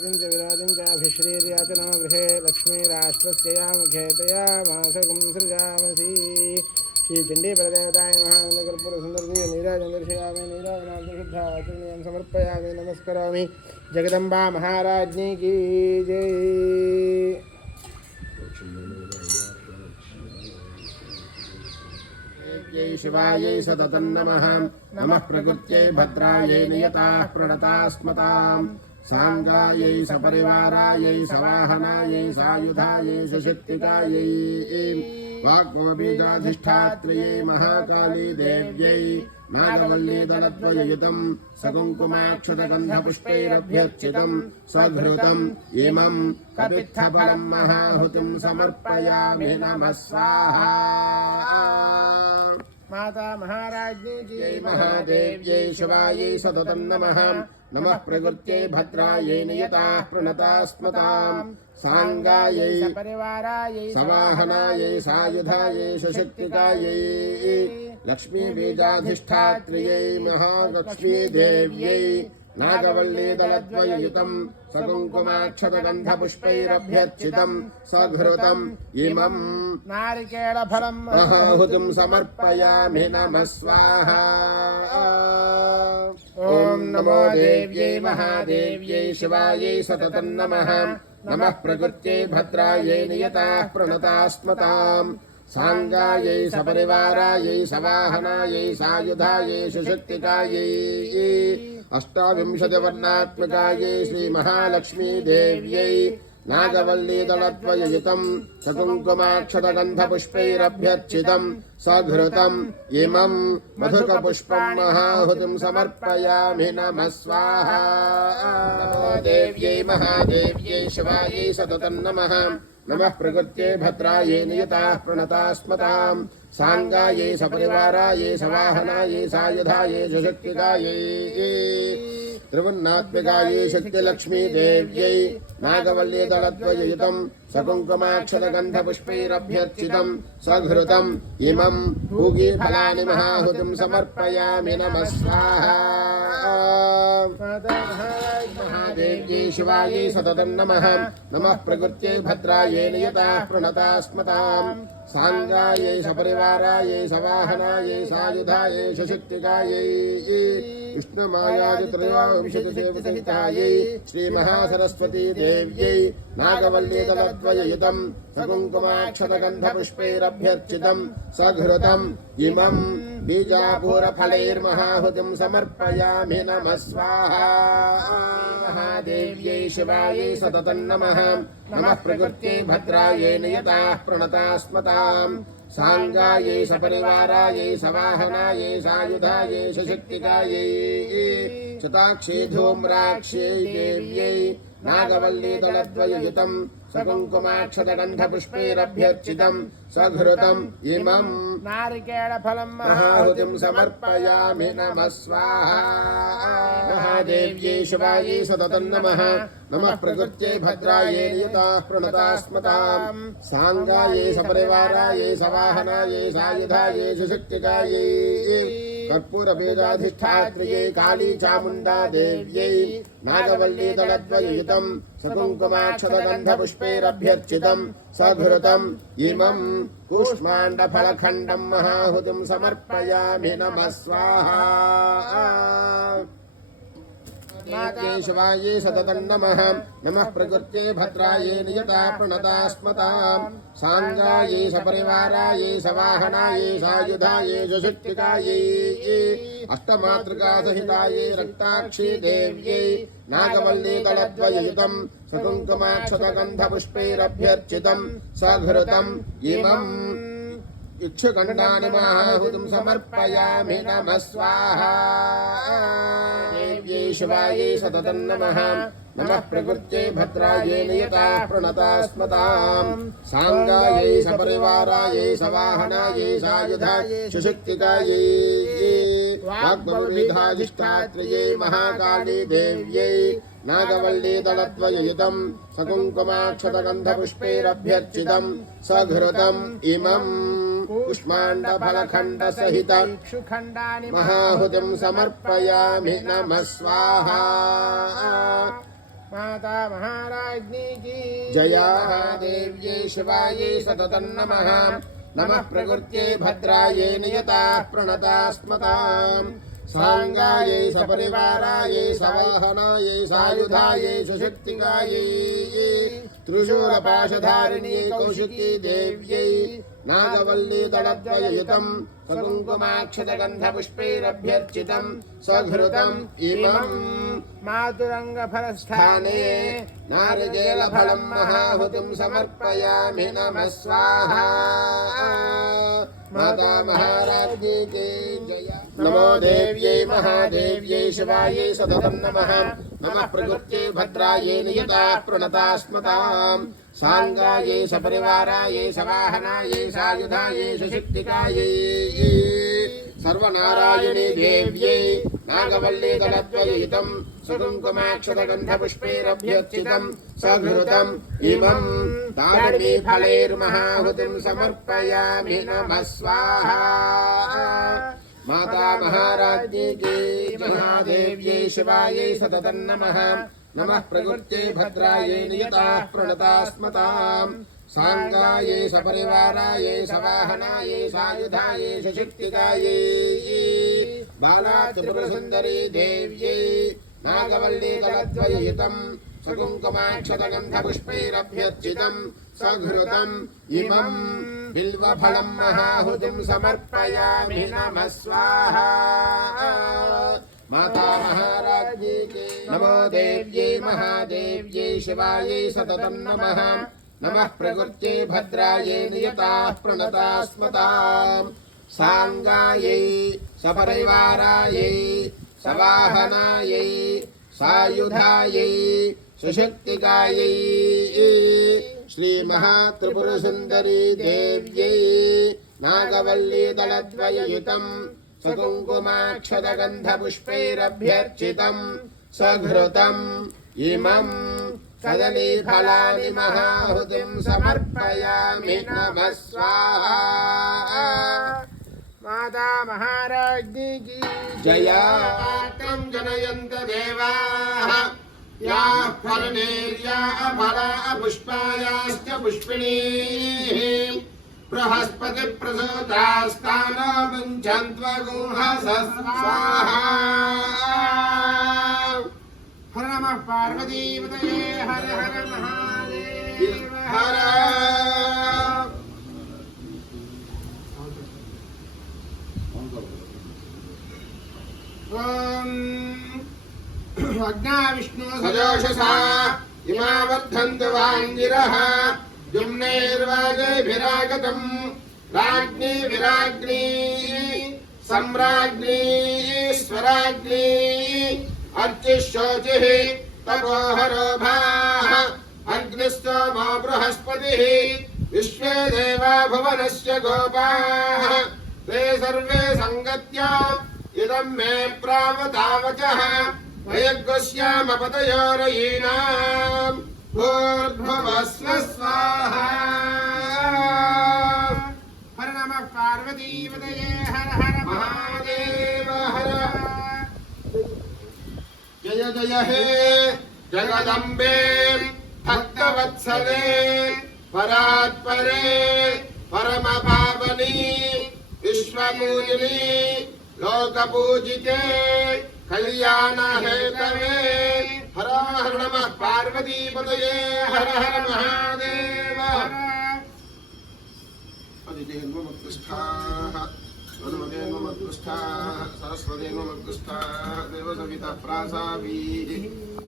विराजञ्चाभिश्रीर्याति नम गृहे लक्ष्मीराष्ट्रस्य या मुखेतया मासगुं सृजामसि श्रीचण्डीपरदेवताय महानन्दकर्पूरसुन्दरदीय नीराजं दर्शयामि नीराजनान्तशुद्धाचरणीयं समर्पयामि नमस्करोमि जगदम्बा महाराज्ञी की जय। शिवायै सततं नमः। नमः प्रकृत्यै भद्रायै नियताः प्रणतास्मताम् सांगायै सपरिवारायै सवाहनायै सायुधायै सशक्तिकायै वाग्मबीजाधिष्ठात्र्यै महाकाली देव्यै नागवल्ली दलद्वययुतं सकुङ्कुमाक्षतगन्धपुष्पैरभ्यर्चितं सघृतम् इमं कपित्थफलं महाहुतिं समर्पयामि नमः स्वाहा। माता महाराज्ञी जय महादेव्यै शिवायै सततं नमः। नमः प्रकृत्यै भद्रायै नियताः प्रणतास्मताम् सांगायै सपरिवारायै सवाहनायै सायुधायै सशक्तिकायै लक्ष्मीबीजाधिष्ठात्र्यै महालक्ष्मी देव्यै नागवल्ली दलद्वययुतं सकुङ्कुमाक्षतगन्धपुष्पैरभ्यर्चितं सघृतम् इमं नारिकेलफलं महाहुतिं समर्पयामि नमः स्वाहा। ॐ नमो देव्यै महादेव्यै शिवायै सततं नमः। नमः प्रकृत्यै भद्रायै नियताः प्रणतास्मताम् सांगायै सपरिवारायै सवाहनायै सायुधायै सुशक्तिकायै अष्टाविंशतिवर्णात्मकायै श्रीमहालक्ष्मी देव्यै नागवल्ली दलद्वययुतं सकुङ्कुमाक्षतगन्धपुष्पैरभ्यर्चितं सघृतम् इमं मधुकपुष्पं महाहुतिं समर्पयामि नमः स्वाहा। देव्यै महादेव्यै शिवायै सततं नमः। नमः प्रकृत्यै भद्रायै नियताः प्रणतास्मताम् सांगायै सपरिवारायै सवाहनायै सायुधायै सुशक्तिकायै त्रिवन्नात्मिकायै शक्तिलक्ष्मी देव्यै नागवल्ली दलद्वययुतं सकुङ्कुमाक्षतगन्धपुष्पैरभ्यर्चितं सघृतम् इमं पूगीफलानि महाहुतिं समर्पयामि नमः स्वाहा। महादेव्यै शिवायै सततं नमः। नमः प्रकृत्यै भद्रायै नियताः प्रणतास्मताम् सांगायै सपरिवारायै सवाहनायै सायुधायै सशक्तिकायै विष्णुमायादित्रयोविंशतिदेवसहितायै श्रीमहासरस्वती देव्यै नागवल्ली दलद्वययुतं सकुङ्कुमाक्षतगन्धपुष्पैरभ्यर्चितं सघृतम् इमं बीजापूरफलैर्महाहुतिं समर्पयामि नमः स्वाहा। महादेव्यै शिवायै सततं नमः। नमः प्रकृत्यै भद्रायै नियताः प्रणतास्मताम् सांगायै सपरिवारायै सवाहनायै सायुधायै सशक्तिकायै शताक्षी धूम्राक्ष्यै देव्यै नागवल्ली दलद्वययुतं सकुङ्कुमाक्षतगन्धपुष्पैरभ्यर्चितं सघृतम् इमं नारिकेलफलं महाहुतिं समर्पयामि नमः स्वाहा। महादेव्यै शिवायै सततं नमः। नमः प्रकृत्यै भद्रायै नियताः प्रणतास्मताम् सांगायै सपरिवारायै सवाहनायै सायुधायै सुशक्तिकायै कर्पूरबीजाधिष्ठात्र्यै काली चामुण्डा देव्यै नागवल्ली दलद्वययुतं सकुङ्कुमाक्षतगन्धपुष्पैरभ्यर्चितं सघृतम् इमं कूष्माण्डफलखण्डं महाहुतिं समर्पयामि नमः स्वाहा। शिवायै सततं नमः। नमः प्रकृत्यै भद्रायै नियताः प्रणतास्मताम् सांगायै सपरिवारायै सवाहनायै सायुधायै सशक्तिकायै अष्टमातृकासहितायै रक्ताक्षी देव्यै नागवल्ली दलद्वययुतं सकुङ्कुमाक्षतगन्धपुष्पैरभ्यर्चितं सघृतम् इमं इक्षुखण्डानि महाहुतिं समर्पयामि नमः स्वाहा। देव्यै शिवायै सततं नमः। नमः प्रकृत्यै भद्रायै नियताः प्रणतास्मताम् सांगायै सपरिवारायै सवाहनायै सायुधायै सुशक्तिकायै वाग्भवविधाधिष्ठात्र्यै महाकाली देव्यै नागवल्ली दलद्वययुतं सकुङ्कुमाक्षतगन्धपुष्पैरभ्यर्चितं सघृतम् इमं कूष्माण्डफलखण्डसहितं महाहुतिं समर्पयामि नमः स्वाहा। माता महाराज्ञी की जय। महादेव्यै शिवायै सततं नमः। नमः प्रकृत्यै भद्रायै नियताः प्रणतास्मताम्। सांगायै सपरिवारायै सवाहनायै सायुधायै सुशक्तिकायै त्रिशूलपाशधारिण्यै कौशिकी देव्यै नागवल्ली दलद्वययुतं सकुङ्कुमाक्षतगन्धपुष्पैरभ्यर्चितं सघृतम् इमम् मातुरङ्गफलस्थाने नारिकेलफलं महाहुतिं समर्पयामि नमः स्वाहा। माता महाराज्ञी की जय। नमो देव्यै महादेव्यै शिवायै सततं नमः। नमः प्रकृत्यै भद्रायै नियताः प्रणतास्मताम्। सांगायै सपरिवारायै सवाहनायै सायुधायै सुशक्तिकायै सर्वनारायणी देव्यै नागवल्ली दलद्वययुतं सुकुङ्कुमाक्षतगन्धपुष्पैरभ्यर्चितं सघृतम् इमम् दारुणीफलैर्महाहुतिं समर्पयामि नमः स्वाहा। माता महाराज्ञी की महादेव्यै शिवायै सततं नमः। नमः प्रकृत्यै भद्रायै नियताः प्रणतास्मताम्। सांगायै सपरिवारायै सवाहनायै सायुधायै सुशक्तिकायै बाला त्रिपुरसुन्दरी देव्यै नागवल्ली दलद्वययुतं सकुङ्कुमाक्षतगन्धपुष्पैरभ्यर्चितं सघृतम् इमम् बिल्वफलं महाहुतिं समर्पयामि नमः स्वाहा। माता महाराज्ञी की नमो देव्यै महादेव्यै शिवायै सततं नमः। नमः प्रकृत्यै भद्रायै नियताः प्रणतास्मताम्। सांगायै सपरिवारायै सवाहनायै सायुधायै सुशक्तिकायै श्रीमहात्रिपुरसुन्दरी देव्यै नागवल्ली दलद्वययुतं सकुङ्कुमाक्षतगन्धपुष्पैरभ्यर्चितं सघृतम् इमम् कदलीफलानि महाहुतिं समर्पयामि नमः स्वाहा। माता महाराज्ञी की जय। जनयन्त देवाः याः फलनेर्याः फला पुष्पायाश्च पुष्पिणीः बृहस्पतिप्रसूतास्तानो मुञ्चन्त्वगुंहसः स्वाहा। हर नमः पार्वतीपतये हर हर महादेव हर। ओम अग्ना विष्णु सजोषसा इमा वर्धन्तु वाङ्गिरः जुम्नेर्वाजैभिरागतम् राज्ञी विराज्ञी सम्राज्ञी स्वराज्ञी अर्चिशोचिः तपोहरोभाः अग्निस्तोमो बृहस्पतिः विश्वे देवा भुवनस्य गोपाः ते सर्वे सङ्गत्या इदं मे प्रावतावचः वयग्स्यामपतयोरयीणाम् भूर्भुवस्व स्वाहा। हर नमः पार्वतीपतये हर हर महादेव हर। जय जय हे जगदम्बे भक्तवत्सले परात्परे परमपावनी विश्वपूजिनी लोकपूजिते कल्याण हेतवे हर हर नमः पार्वतीपतये हर हर महादेव। अदितेन्वमुत्तिष्ठाः हनुमतेन्वमुत्तिष्ठाः सरस्वतेन्वमुत्तिष्ठाः देवसवितः प्रासावीः।